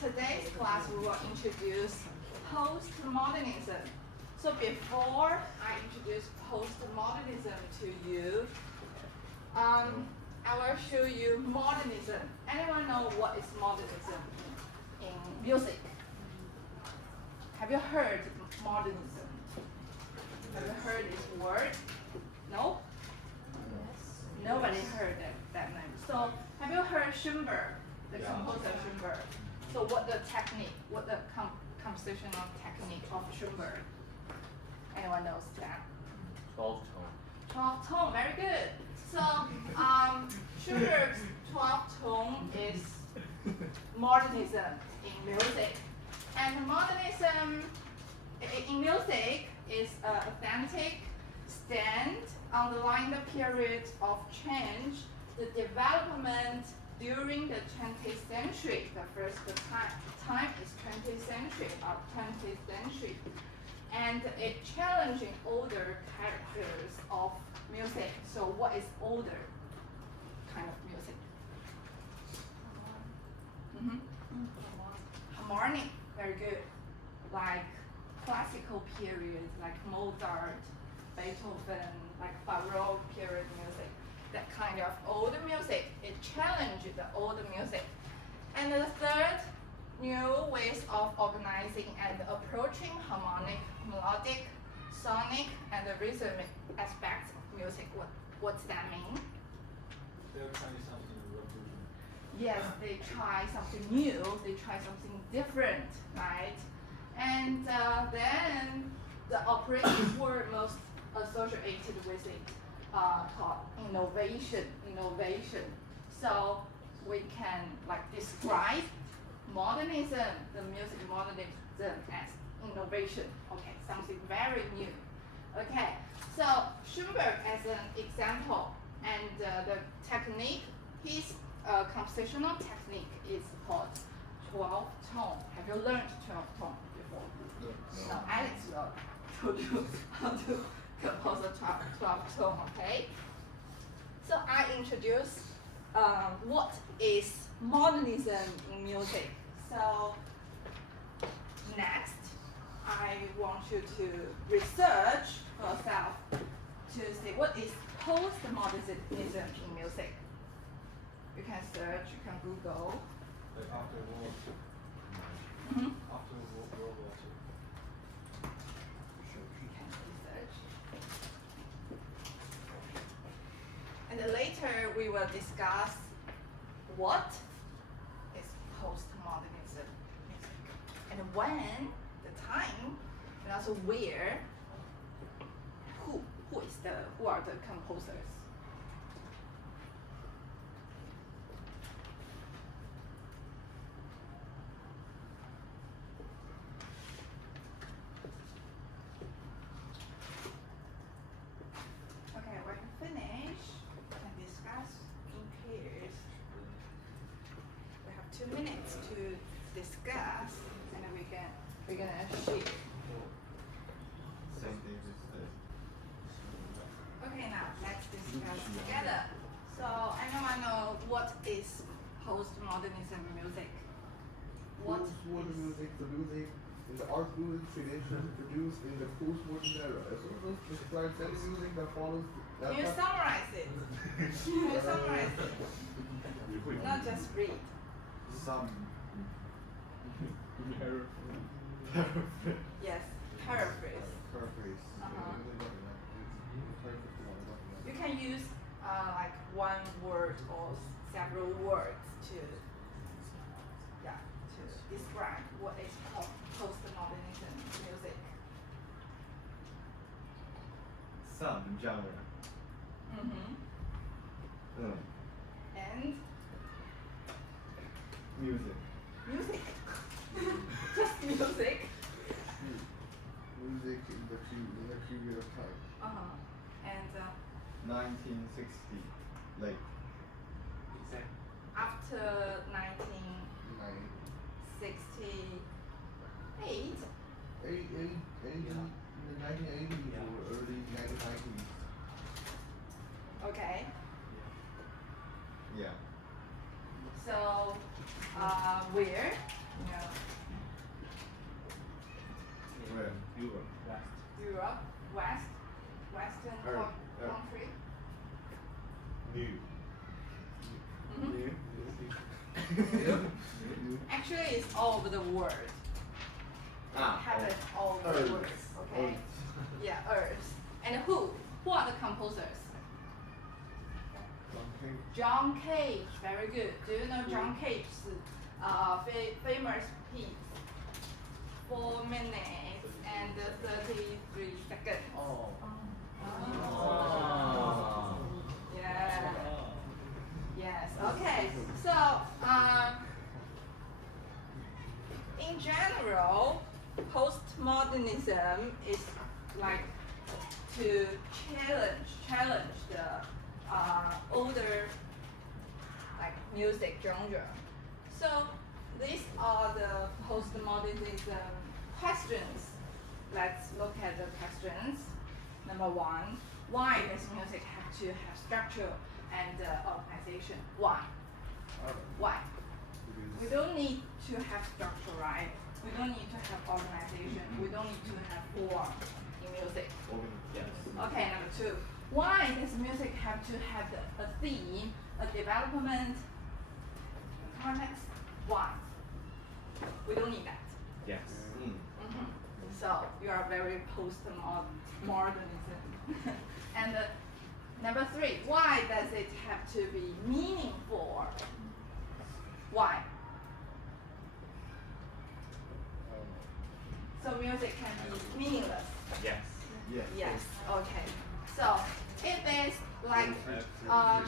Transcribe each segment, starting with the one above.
today's class we will introduce postmodernism. So before I introduce postmodernism to you, I will show you modernism. Anyone know what is modernism in music? Have you heard modernism? Have you heard this word? No? Nobody heard that name. So have you heard Schoenberg, the composer Schoenberg? So what the technique, what the compositional technique of Schoenberg? Anyone knows that? 12 tone. 12 tone, very good. So Schoenberg's 12 tone is modernism in music. And modernism in music is an authentic stand underlying the period of change, the development during the 20th century. The first time is 20th century, about 20th century. And it challenging older characters of music. So what is older kind of music? Harmonic, very good. Like classical period, like Mozart, Beethoven, like Baroque period music. That kind of older music, it challenged the older music. And the third, new ways of organizing and approaching harmonic, melodic, sonic, and the rhythmic aspects of music. What's that mean? They're trying something revolutionary. Yes, they try something new, they try something different, right? And then the operating word most associated with it called innovation. So we can like describe modernism, the music modernism as innovation. Okay, something very new. Okay, so Schoenberg as an example, and the technique, his compositional technique is called 12 tone. Have you learned 12 tone before? No, Alex will told you how to compose a 12 tone, okay? So I introduce what is modernism in music. So next, I want you to research yourself to see what is postmodernism in music. You can search, you can Google. Like after World Mm-hmm. After World War II. You can research. And then later we will discuss what is postmodernism and when, the time, and also where, who are the composers. Okay, when you finish, we can discuss in pairs. We have 2 minutes to discuss, and then we're gonna share. Same thing as this. Okay, now let's discuss together. So anyone know what is postmodernism music? What Postmodern is music, the music in the art music tradition produced in the postmodern era. As well as describes any music that follows that Can you summarize it? Can you summarize it? Not just read. Some. Yes, paraphrase. paraphrase. You can use like one word or several words to describe what is postmodernism music. Some genre. And Music. music. Just music. Music in the period of time. And 1960. Like. after 1968, In the 1980s or early 1990s. okay. Yeah. So where? You Western Earth, Earth. country. New. Mhm. Actually, it's all over the world. Ah, Happens all over the Earth. world. Okay. Earth. Yeah, Earth. And who? Who are the composers? Okay. John Cage. Very good. Do you know John Cage's famous piece? 4 minutes and 33 seconds. Oh. Yeah. Yes. Okay. So, in general, postmodernism is like to challenge the older like music genre. So these are the postmodernism questions. Let's look at the questions. Number 1, why does music have to have structure and organization? Why? Why? We don't need to have structure, right? We don't need to have organization. We don't need to have form in music. Yes. Okay, number 2. Why does music have to have a theme, a development, a context? Why? We don't need that. Yes. Mhm. So you are very postmodernism. And number 3, why does it have to be meaningful? Why? So music can be meaningless. Yes. Yes. Yes. Okay. So if there's like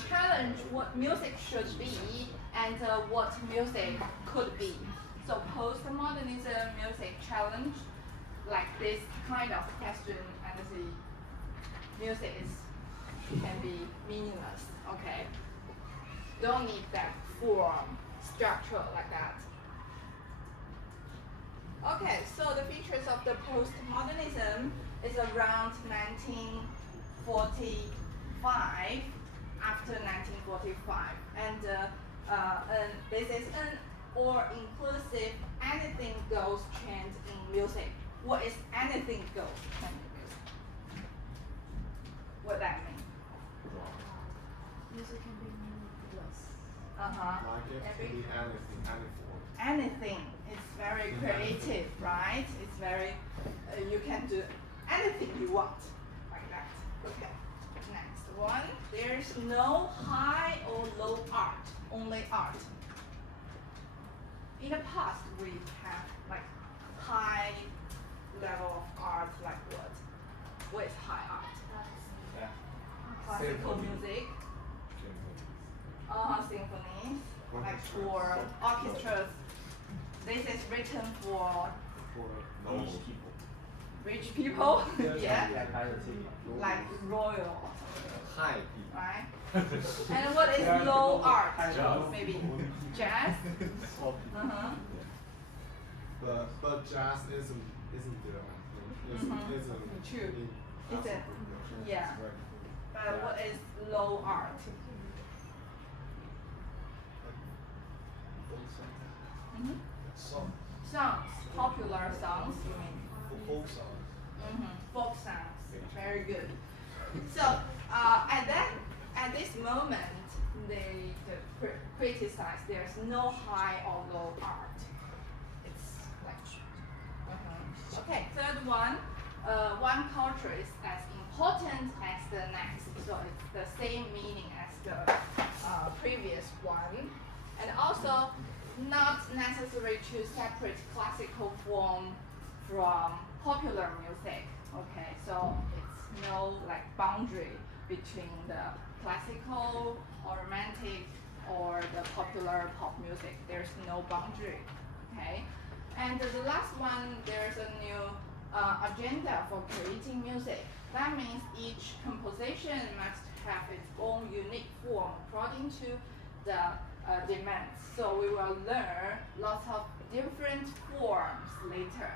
challenge what music should be and what music could be. So postmodernism music challenge like this kind of question and the music can be meaningless. Okay. Don't need that form structure like that. Okay, so the features of the postmodernism is around 1945, after 1945, and this is an all-inclusive, anything goes trend in music. What is anything goes trend in music? What that mean? Music can be meaningless. Like it can be anything, any form. Anything. It's very creative, right? It's very, you can do anything you want, like that. Okay, next one. There's no high or low art, only art. In the past, we have like high level of art, like what? What is high art? Yeah. Classical Symphony. music, symphonies, like for orchestras. This is written for Normal people. rich people, yeah, like royal, High people. right? And what is low art? Maybe jazz. Uh-huh. But jazz isn't there. True. in It's a, classical music. yeah. But what is low art? Mm-hmm. Songs, popular songs, you mean? Folk songs. Folk songs, very good. So at this moment, they criticize there's no high or low art. It's like, okay. Third one, one culture is as important as the next, so it's the same meaning as the previous one, and also not necessary to separate classical form from popular music. Okay, so it's no like boundary between the classical or romantic or the popular pop music. There's no boundary. Okay, and the last one, there's a new agenda for creating music. That means each composition must have its own unique form according to the demands. So we will learn lots of different forms later.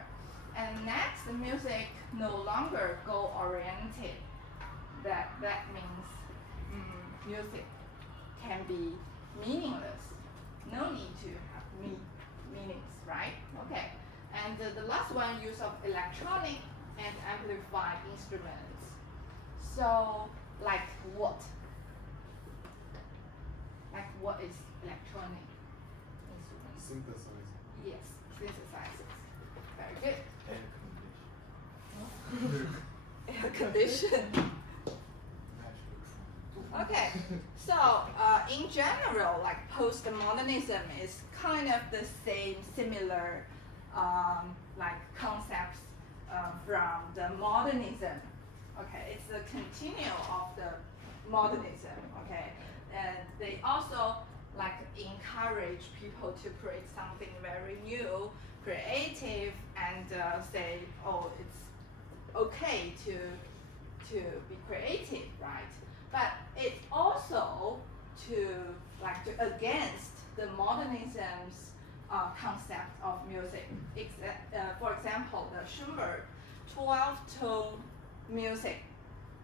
And next, the music no longer goal-oriented. That means music can be meaningless. No need to have meanings, right? Okay. And the last one, use of electronic and amplify instruments. So, like what? Like what is electronic instruments? Synthesizer. Yes, synthesizers. Very good. Air condition. Air condition. Okay, so in general, like postmodernism is kind of the same, similar, like concepts from the modernism. Okay, it's a continuum of the modernism. Okay, and they also like encourage people to create something very new, creative, and say, oh, it's okay to be creative, right? But it's also to against the modernism's concept of music. For example, the Schubert 12-tone music.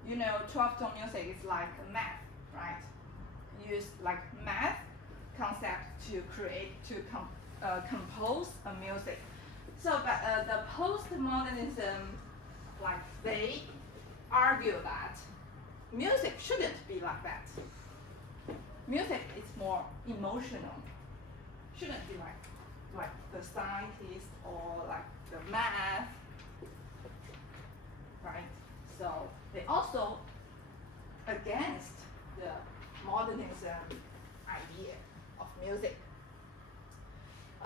You know, 12-tone music is like math, right? Use like math concept to compose a music. So, but the postmodernism, like they argue that music shouldn't be like that. Music is more emotional. Shouldn't be like the scientist or like the math, right? So they also against the modernism idea of music.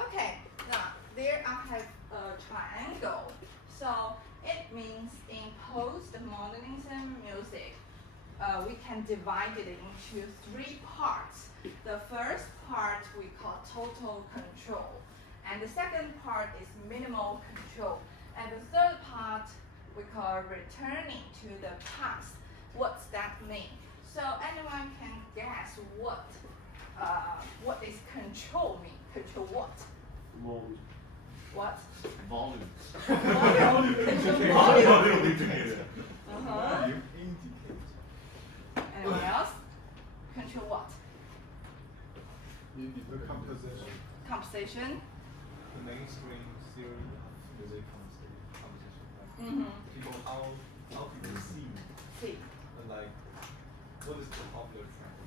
Okay, now there I have a triangle. So it means in postmodernism music, we can divide it into three parts. The first part we call total control, and the second part is minimal control, and the third part we call returning to the past. What's that mean? So anyone can guess what is control mean? Control what? Volume. What? Volume. Volume. Control Volume volume. indicator. Uh-huh. Volume indicator. Anyone else? Control what? The composition. Composition. The mainstream theory of music composition. Like Mm-hmm. people, how people see See. and like what is the popular trend?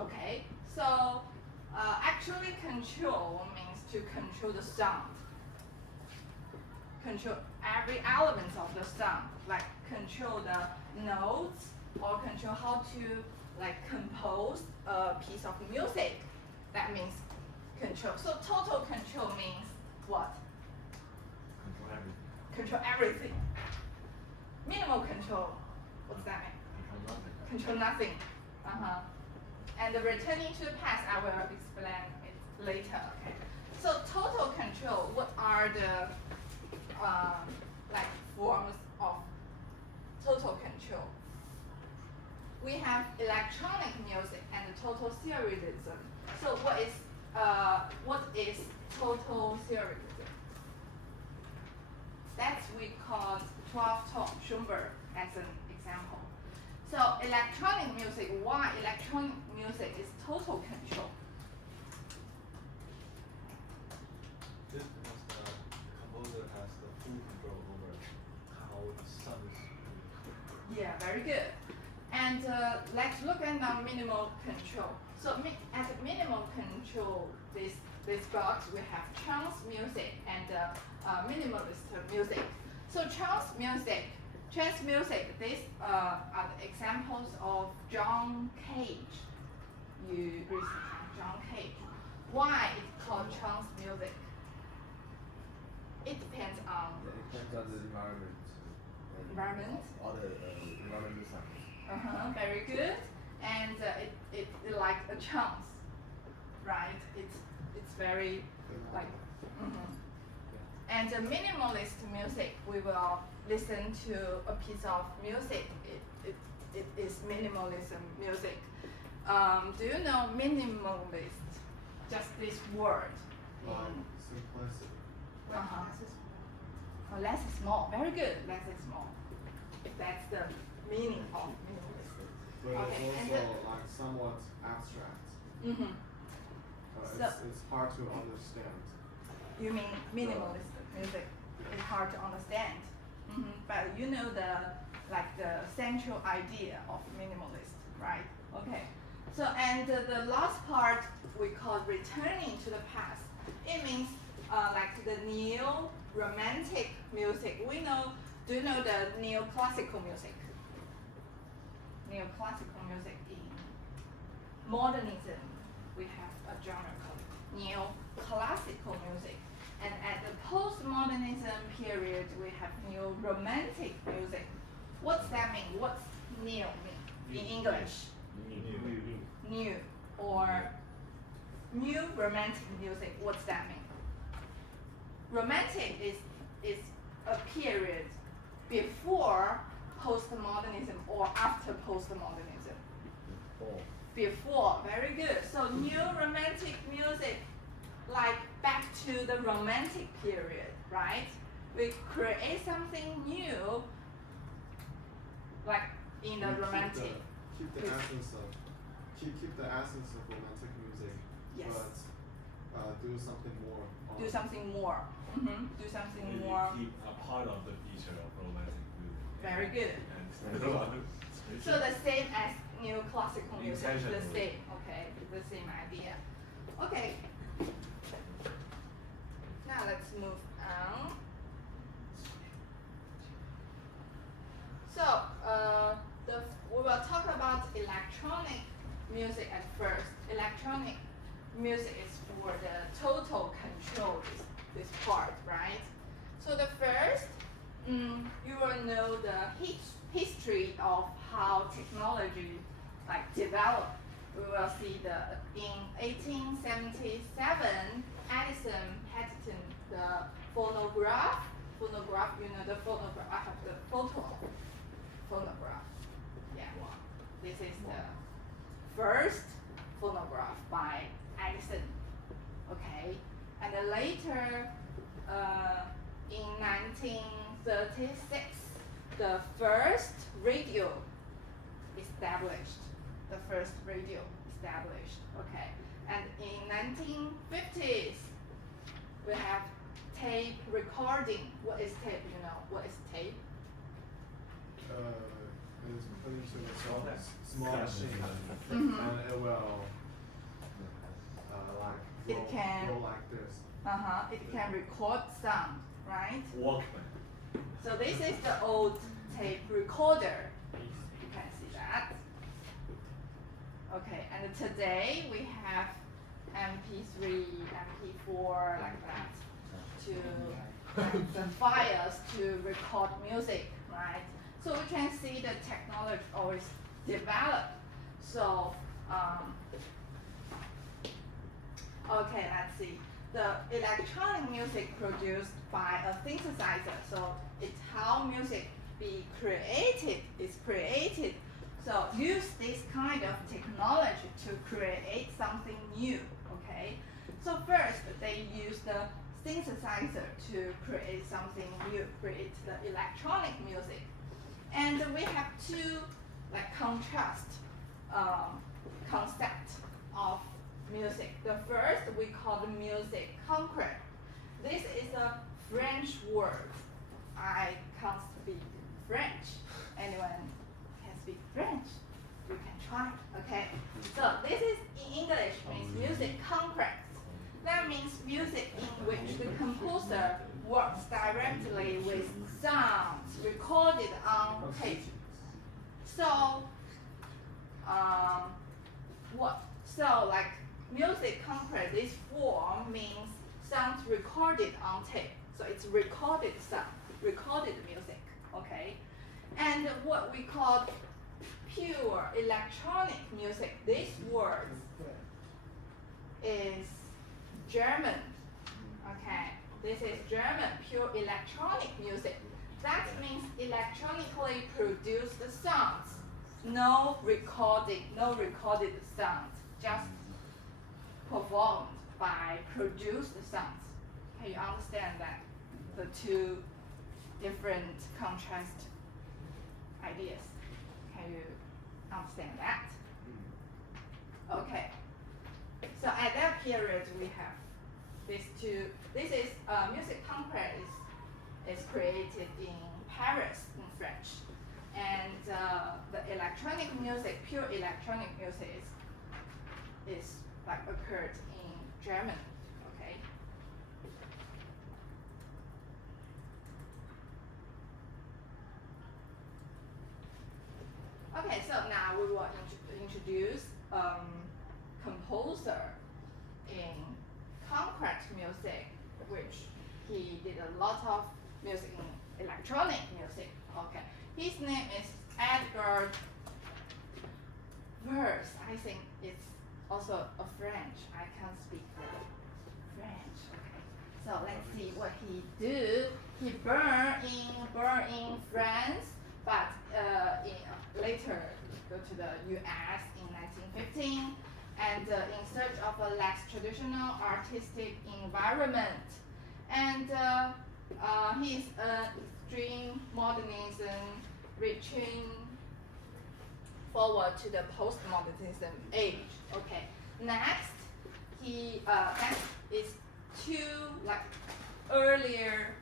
Okay. So actually control means to control the sound. Control every element of the sound, like control the notes or control how to like compose a piece of music. That means control. So total control means what? Control everything. Control everything. Minimal control, what's that mean? Control nothing. Control nothing. And the returning to the past, I will explain it later. Okay. So total control, what are the like forms of total control? We have electronic music and total serialism. So what is total serialism? That's we call 12-tone Schubert as an example. So electronic music, why electronic music is total control? This because the composer has the full control over how the sound is. Yeah, very good. And let's look at now minimal control. So at minimal control, this box we have trance music and minimalist music. So trance music, these are the examples of John Cage. You recently John Cage. Why it's called trance music? It depends on Yeah, it depends on the environment. And Environment? All the environmental sounds. very good. And it like a trance, right? It's very like. And the minimalist music, we will listen to a piece of music. It is minimalism music. Do you know minimalist? Just this word. Simplicity. Oh, less is more. Very good. Less is more. That's the meaning of minimalist. But Okay, it's and also like somewhat abstract. Mm-hmm. So- It's hard to understand. You mean minimalist music? It's hard to understand. But you know the central idea of minimalist, right? Okay. So and the last part we call returning to the past. It means like the neo-romantic music. Do you know the neoclassical music? Neoclassical music in modernism, we have a genre called neoclassical music. And at the postmodernism period, we have neo-romantic music. What's that mean? What's neo mean in English? New or new romantic music. What's that mean? Romantic is a period before postmodernism or after postmodernism. Before, very good. So new romantic music, like back to the romantic period, right? We create something new, like in the romantic. Keep the essence of romantic music, Yes. but do something more. Do something more. Do something Maybe more. keep a part of the feature of romantic music. Very good. And So the same as neoclassical music, the Intentionally. same, okay, the same idea. Okay. Now let's move on. So we will talk about electronic music at first. Electronic music is for the total control, this part, right? So the first, you will know the history of how technology developed. We will see in 1877, Edison patented the phonograph. Phonograph, you know the phonograph, the photo phonograph. Yeah. This is the first phonograph by Edison. Okay. And then later, in 1936, the first radio established. Okay. And in 1950s, we have tape recording. What is tape? You know what is tape? It's put into a small machine, Mhm. and it will It can- roll like this. It can record sound, right? Walkman. So this is the old tape recorder. You can see that. Okay, and today we have MP3, MP4, like that, the files to record music, right? So we can see the technology always develop. So, okay, let's see. The electronic music produced by a synthesizer. So it's how music is created. So use this kind of technology to create something new. Okay. So first they use the synthesizer to create something new, create the electronic music. And we have two contrast concept of music. The first we call the music concrete. This is a French word. I can't speak French. Anyone can speak French? You can try. Okay. So this is in English means music concrete. That means music in which the composer works directly with sounds recorded on tape. So, music concrete, this form means sounds recorded on tape. So it's recorded sound, recorded music, okay? And what we call pure electronic music, this word is German, okay? This is German, pure electronic music. That means electronically produced sounds, no recorded sounds, just performed by produced sounds. Can you understand that? The two different contrast ideas. Can you understand that? Okay. So at that period we have these two. This is music concrete is is created in Paris in French, and the electronic music, pure electronic music, is like occurred in Germany. Okay. Okay, so now we will introduce composer in concrete music, which he did a lot of music in electronic music. Okay, his name is Edgar Verse. I think it's also a French. I can't speak the French. Okay, so let's see what he do. He born in France, but later go to the U.S. in 1915, and in search of a less traditional artistic environment. And he's an extreme modernism, reaching forward to the postmodernism age. Okay. Next, next is two like earlier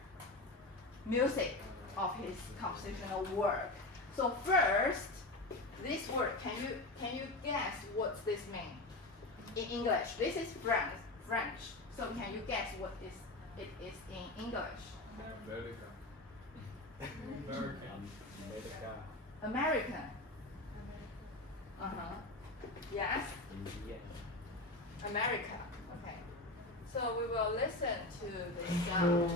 music of his compositional work. So first, this word, can you guess what this means in English? This is French. So can you guess what it is in English? American. Yes. America. Okay. So we will listen to this sound.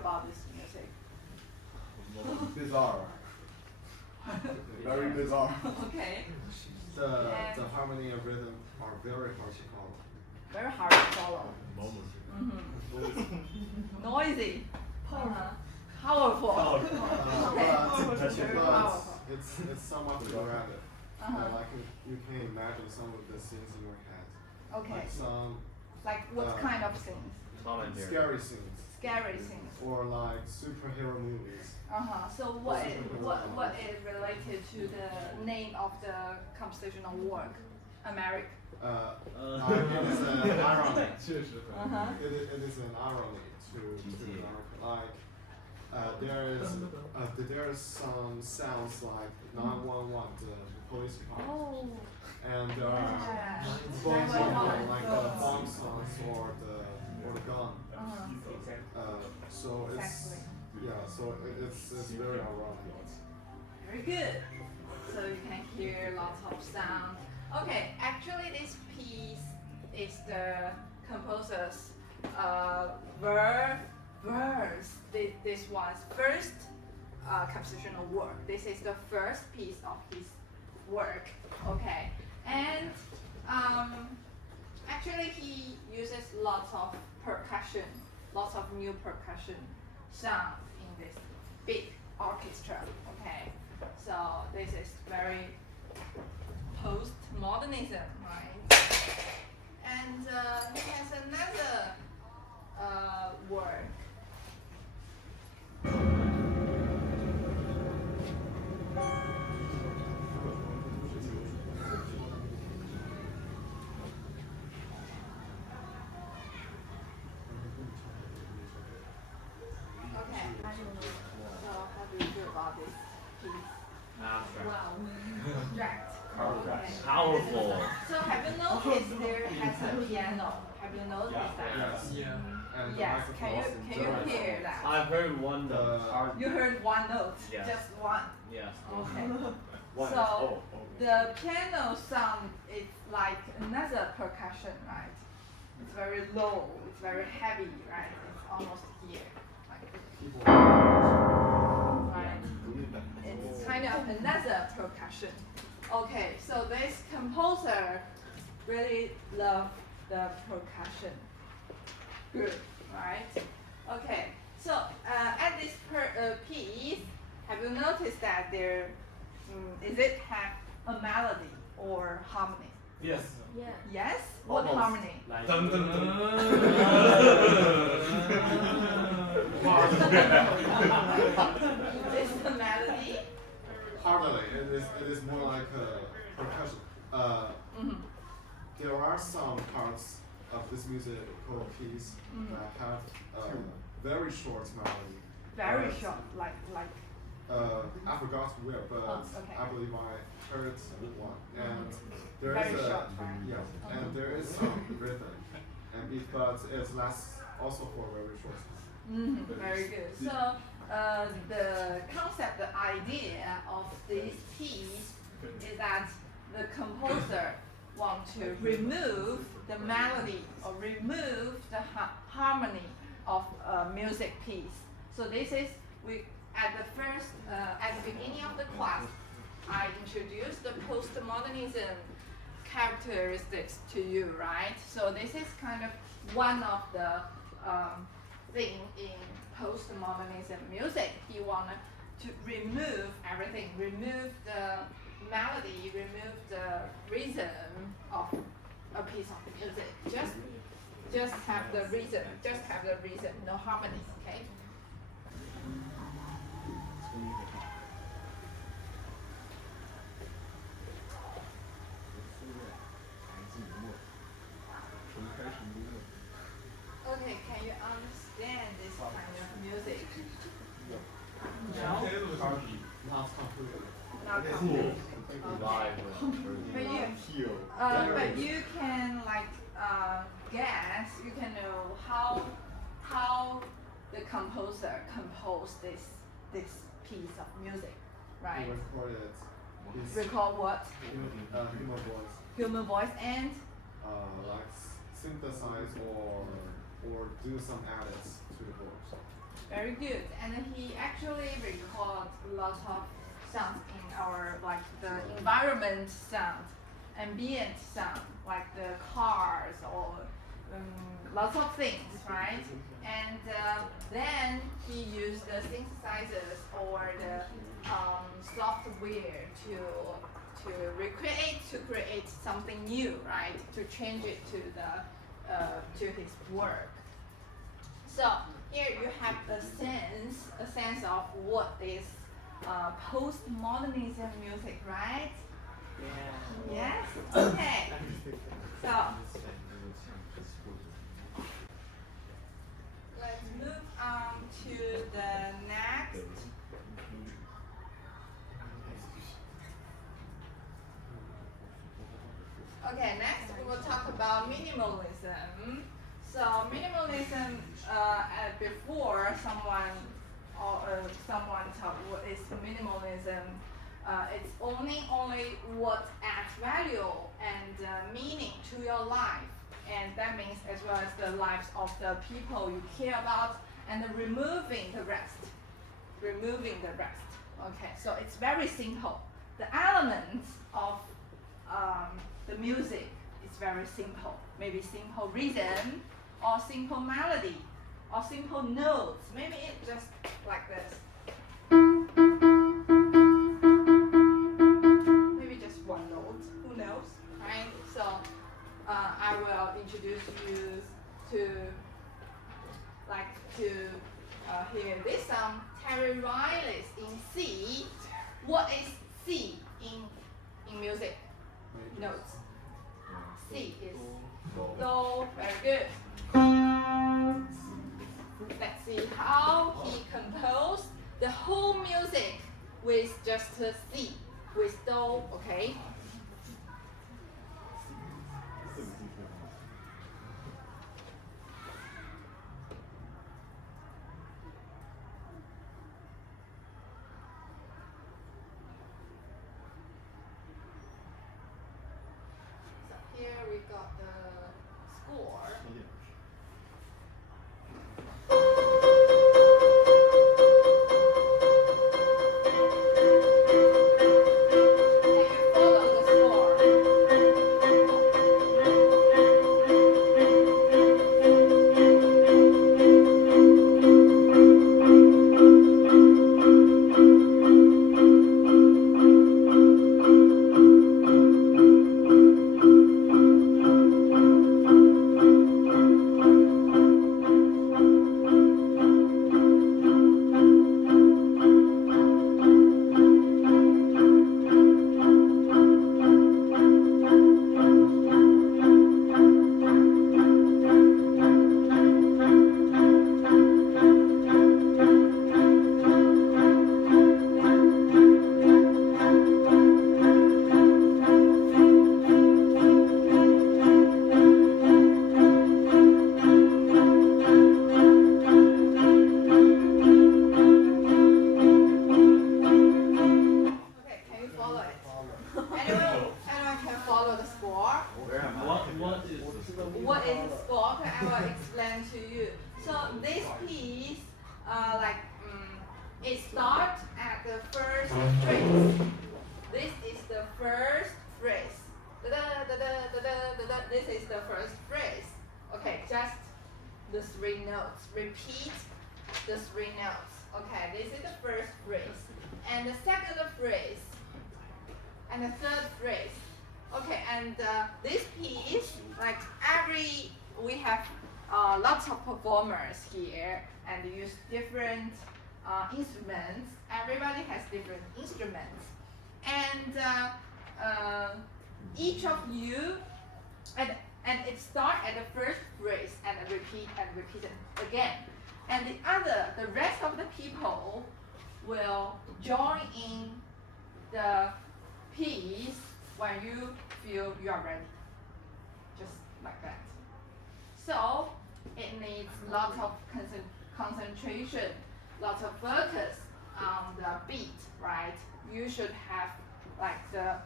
About this music? Bizarre. Very bizarre. Okay. The harmony and rhythm are very hard to follow. Very hard to follow. Noisy. Powerful. It's somewhat dramatic. Like you can imagine some of the scenes in your head. Okay. Like some like what kind of scenes? scary scenes. Scary scenes. Or like superhero movies. So what is related to the name of the compositional work? America. It is an irony. It is an irony to America. Like there is some sounds like 911, the police department, and like the bomb sounds or the gun. So it's so it's very ironic. Very good. So you can hear lots of sound. Okay, actually this piece is the composer's verse. This was first compositional work. This is the first piece of his work. Okay, and actually he uses lots of percussion, lots of new percussion sound in this big orchestra. Okay, so this is very postmodernism, right? And he has another work. Wow. Right. Okay. Powerful. So have you noticed there has a piano? Have you noticed that? Yes. And the Yes. microphone Can you also hear that? I've heard one note. You heard one note, Yes. just one. Yes. Okay. One. So the piano sound is like another percussion, right? It's very low, it's very heavy, right? It's almost here, like this. Right? It's kind of another percussion. Okay, so this composer really loved the percussion. Good, right? Okay, so at this piece, have you noticed that there, is it have a melody or harmony? Yes. Yeah. Yes? What Almost. harmony? Like Dun, dun, dun. Is the melody? Hardly. It is more like percussion. Mhm. There are some parts of this musical piece that have very short melody. Very But, short, like I forgot where, but Oh, okay. I believe I heard one. And there very is short, right? yeah, and there is some rhythm and beat, but it lasts also for very short time. Very good. So the concept, the idea of this piece is that the composer want to remove the melody or remove the harmony of a music piece. So this is at the beginning of the class, I introduced the postmodernism characteristics to you, right? So this is kind of one of the thing in postmodernism music. He wanted to remove everything, remove the melody, remove the rhythm of a piece of music. Just have the rhythm, no harmony, okay? Okay, can you understand this kind of music? No? Not completely. Not completely. live. But you can guess, you can know how the composer composed this piece of music, right? He recorded his Record what? human voice, Human voice and like synthesize or do some edits to the voice. very good. And he actually record lots of sounds in our the environment sound, ambient sound, like the cars or lots of things, right? And then he used the synthesizers or the software to create something new, right? To change it to his work. So here you have a sense of what is postmodernism music, right? Yeah. Yes? Okay. So let's move on to the next. Okay, next we will talk about minimalism. So minimalism, before someone taught what is minimalism, it's only what adds value and meaning to your life, and that means as well as the lives of the people you care about, and removing the rest. Okay, so it's very simple. The elements of the music is very simple. Maybe simple rhythm, or simple melody, or simple notes. Maybe it's just like this. Maybe just one note. Who knows, right? So I will introduce you to hear this song, Terry Riley's in C. What is C in music? Notes. C is Do. Very good. Let's see how he composed the whole music with just a C. with do, okay? So here we got the score. Can you follow the score? Okay, can you follow it? Anyone can follow the score? What is the score? What is the score? Okay, I will explain to you. So this piece, it starts at the first phrase. This is the first phrase. This is the first phrase. Okay, just the three notes. Repeat the three notes. Okay, this is the first phrase. And the second phrase. And the third phrase. Okay, and this piece, we have lots of performers here and use different instruments. Everybody has different instruments. And each of you, and it starts at the first phrase and repeat it again. And the rest of the people will join in the piece when you feel you are ready. Just like that. So it needs lots of concentration, lots of focus on the beat, right? You should have like the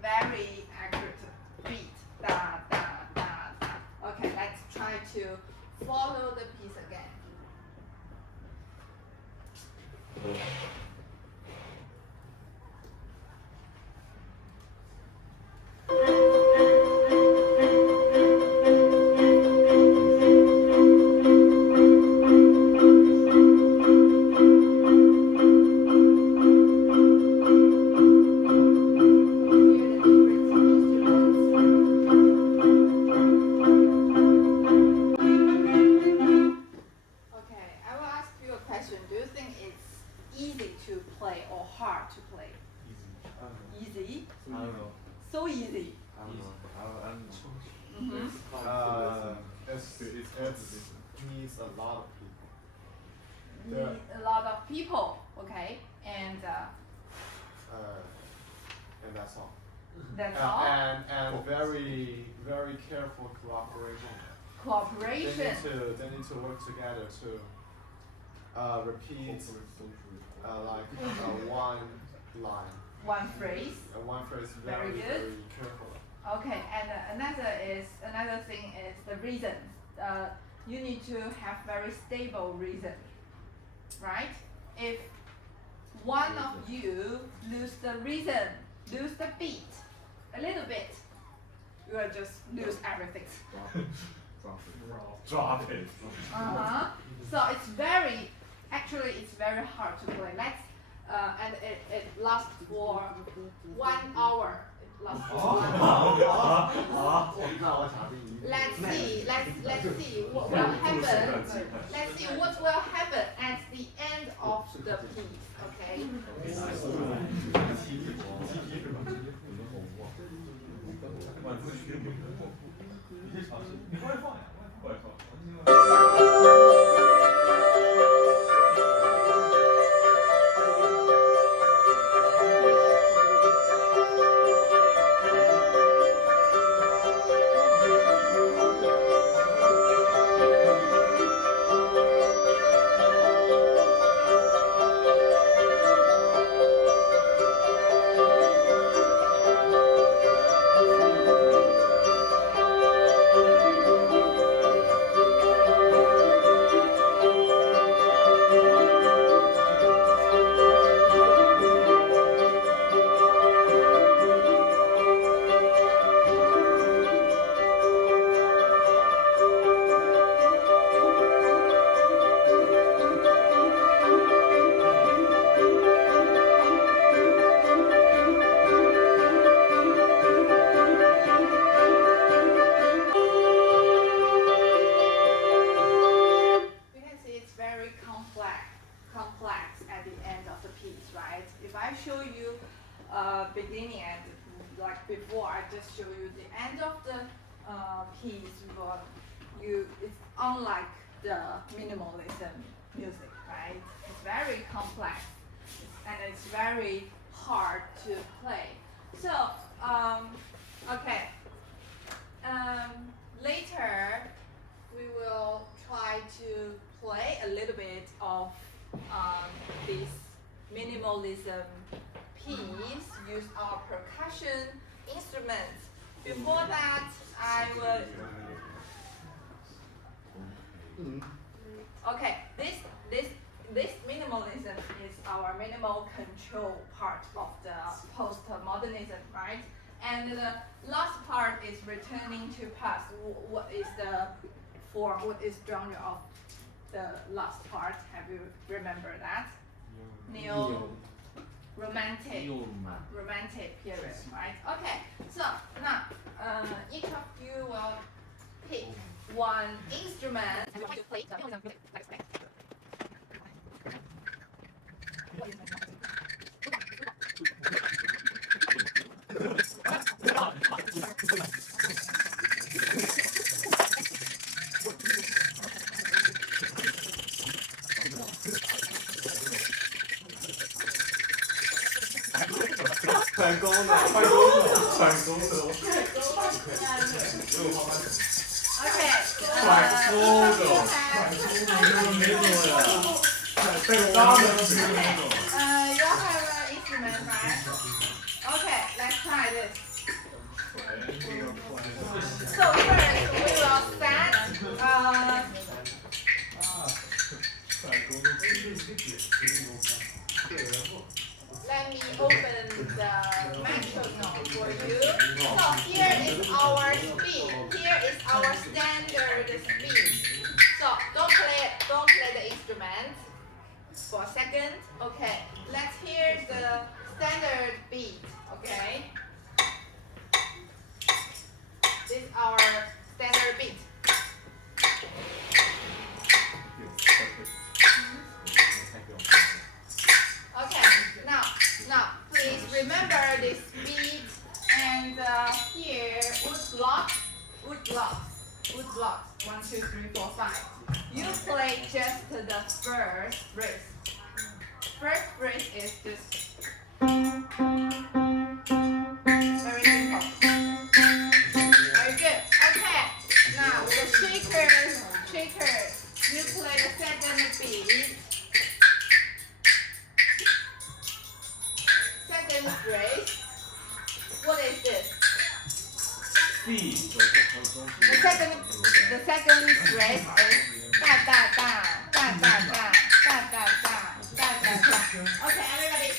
very accurate beat. Da, da, da, da. Okay, let's try to follow the piece again. Needs a lot of people. Need a lot of people, okay? And that's all. that's all. And very, very careful cooperation. Cooperation. They need to work together to repeat one line. One phrase. One phrase Very good. very carefully. Okay, and another thing is the reason. You need to have very stable reason, right? If one of you lose the reason, lose the beat a little bit, you will just lose everything. Drop it. So it's very hard to play. And it lasts for 1 hour. It lasts for 1 hour. Let's see what will happen. Let's see what will happen at the end of the piece. Okay. 你 beginning and like before, I just show you the end of the piece. But it's unlike the minimalism music, right? It's very complex and it's very hard to play. So, okay. Later, we will try to play a little bit of this minimalism piece, use our percussion instruments. Before that, I would. Okay, this minimalism is our minimal control part of the postmodernism, right? And the last part is returning to past. What is the form? What is genre of the last part? Have you remember that? Romantic period, right? Okay, so now each of you will pick one instrument and to play the music. Okay. You have an instrument, right? Okay, let's try this. So first, we will set. Let me open the metronome for you. So here is our speed. Here is our standard speed. So don't play the instrument for a second. Okay, let's hear the standard beat. Okay, this is our standard beat. Okay, now please remember this beat and here wood blocks. 1, 2, 3, 4, 5. You play just the first phrase. First phrase is just very simple. Very good. Okay. Now the shakers. You play the second beat. Second phrase. What is this? The second phrase is da da da da da da da da da da da. Okay, everybody.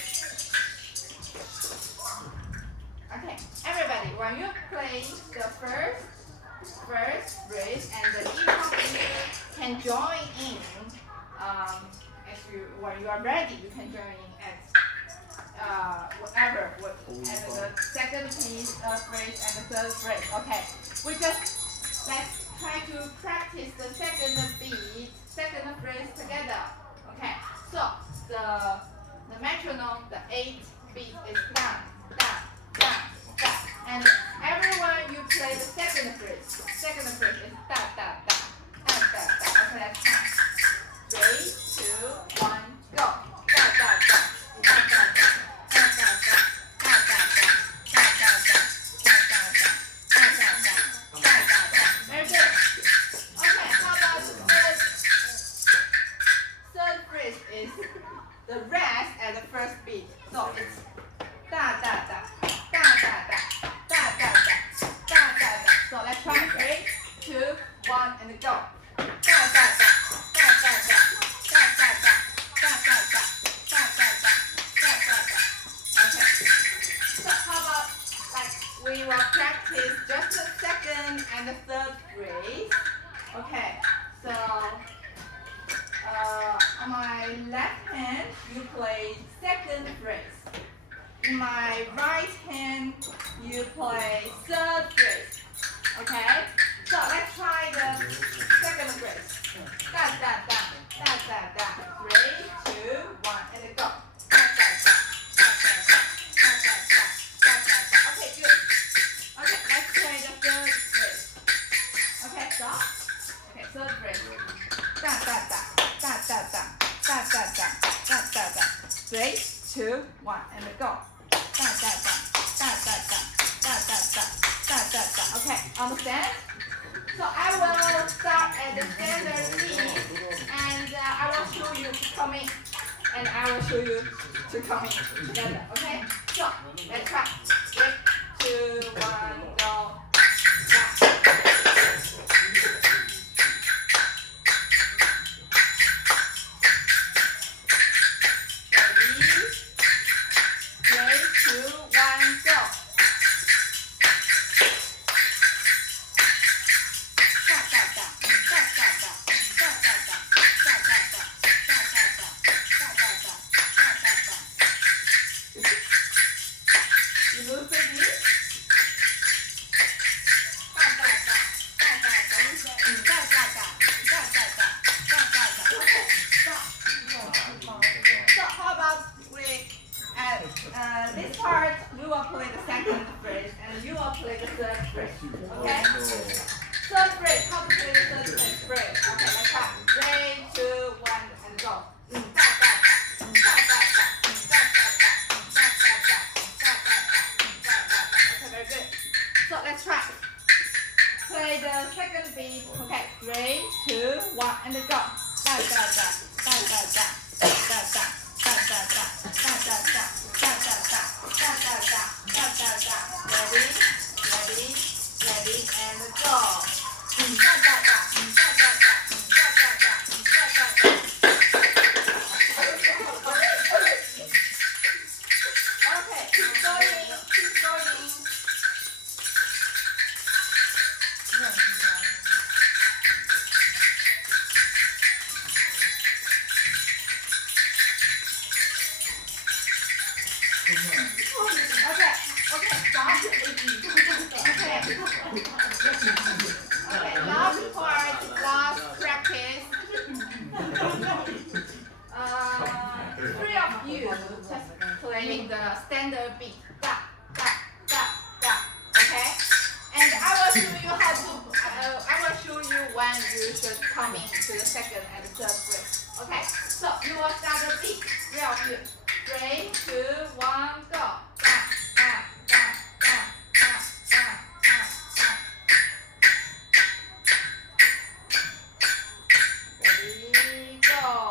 Okay, everybody. When you play the first phrase, and the each of you can join in. When you are ready, you can join in at whatever. And the second piece phrase and the third phrase. Okay, let's try to practice the second beat, second phrase together. Okay, so the metronome, the 8th beat is da da da da, and everyone you play the second phrase. Second phrase is da da da da da da. Okay, let's try. 3, 2, 1, go. Da da da da da da. Very good. Okay, how about the third phrase is the rest at the first beat. So it's da da da da da da da da da da da da. So let's try 3, 2, 1, and go. Da da da da da da da da da da da da da da da da da da. Okay. So how about we will practice just the second and the third phrase. Okay. So on my left hand you play second phrase. In my right hand you play third phrase. Okay. So let's try the second phrase. Da da da da da da. 3, 2, 1, and go. Da da da da da da da da Understand? So I will start at the standard B, and I will show you to come in, and I will show you to come in together. Okay? So let's try. 3, 2, 1, go. This part, we will play the second phrase, and you will play the third phrase. Okay? Third phrase, how to play the third phrase? Okay, let's try. 3, 2, 1, and go. Okay, very good. So let's try. Play the second beat. Okay, 3, 2, 1, and go. Ready, and go. Okay, keep going. Okay, last part, last practice. Three of you just playing the standard beat. Da, da, da, da. Okay? And I will show you how to, I will show you when you should come into the second and third phrase. Okay? So you will start the beat. Three of you. 3, 2, 1, go. Da, da, da, da, da, da, da, da. Ready, go.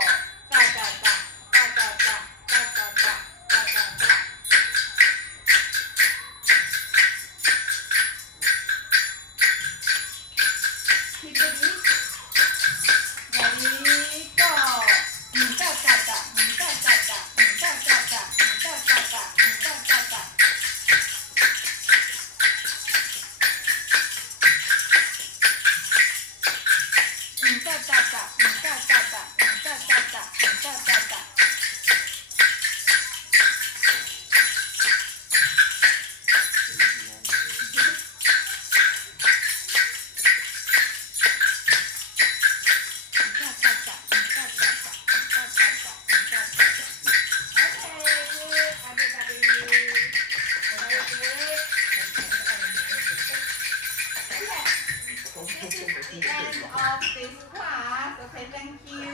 Da, da, da, da, da, da, da, da, da, da, da, da. Keep the beat. Ready, go. Da, da, da, da, da, da, da, da, da, da, da, da, da, da, da. This is the end of this class. Okay, thank you.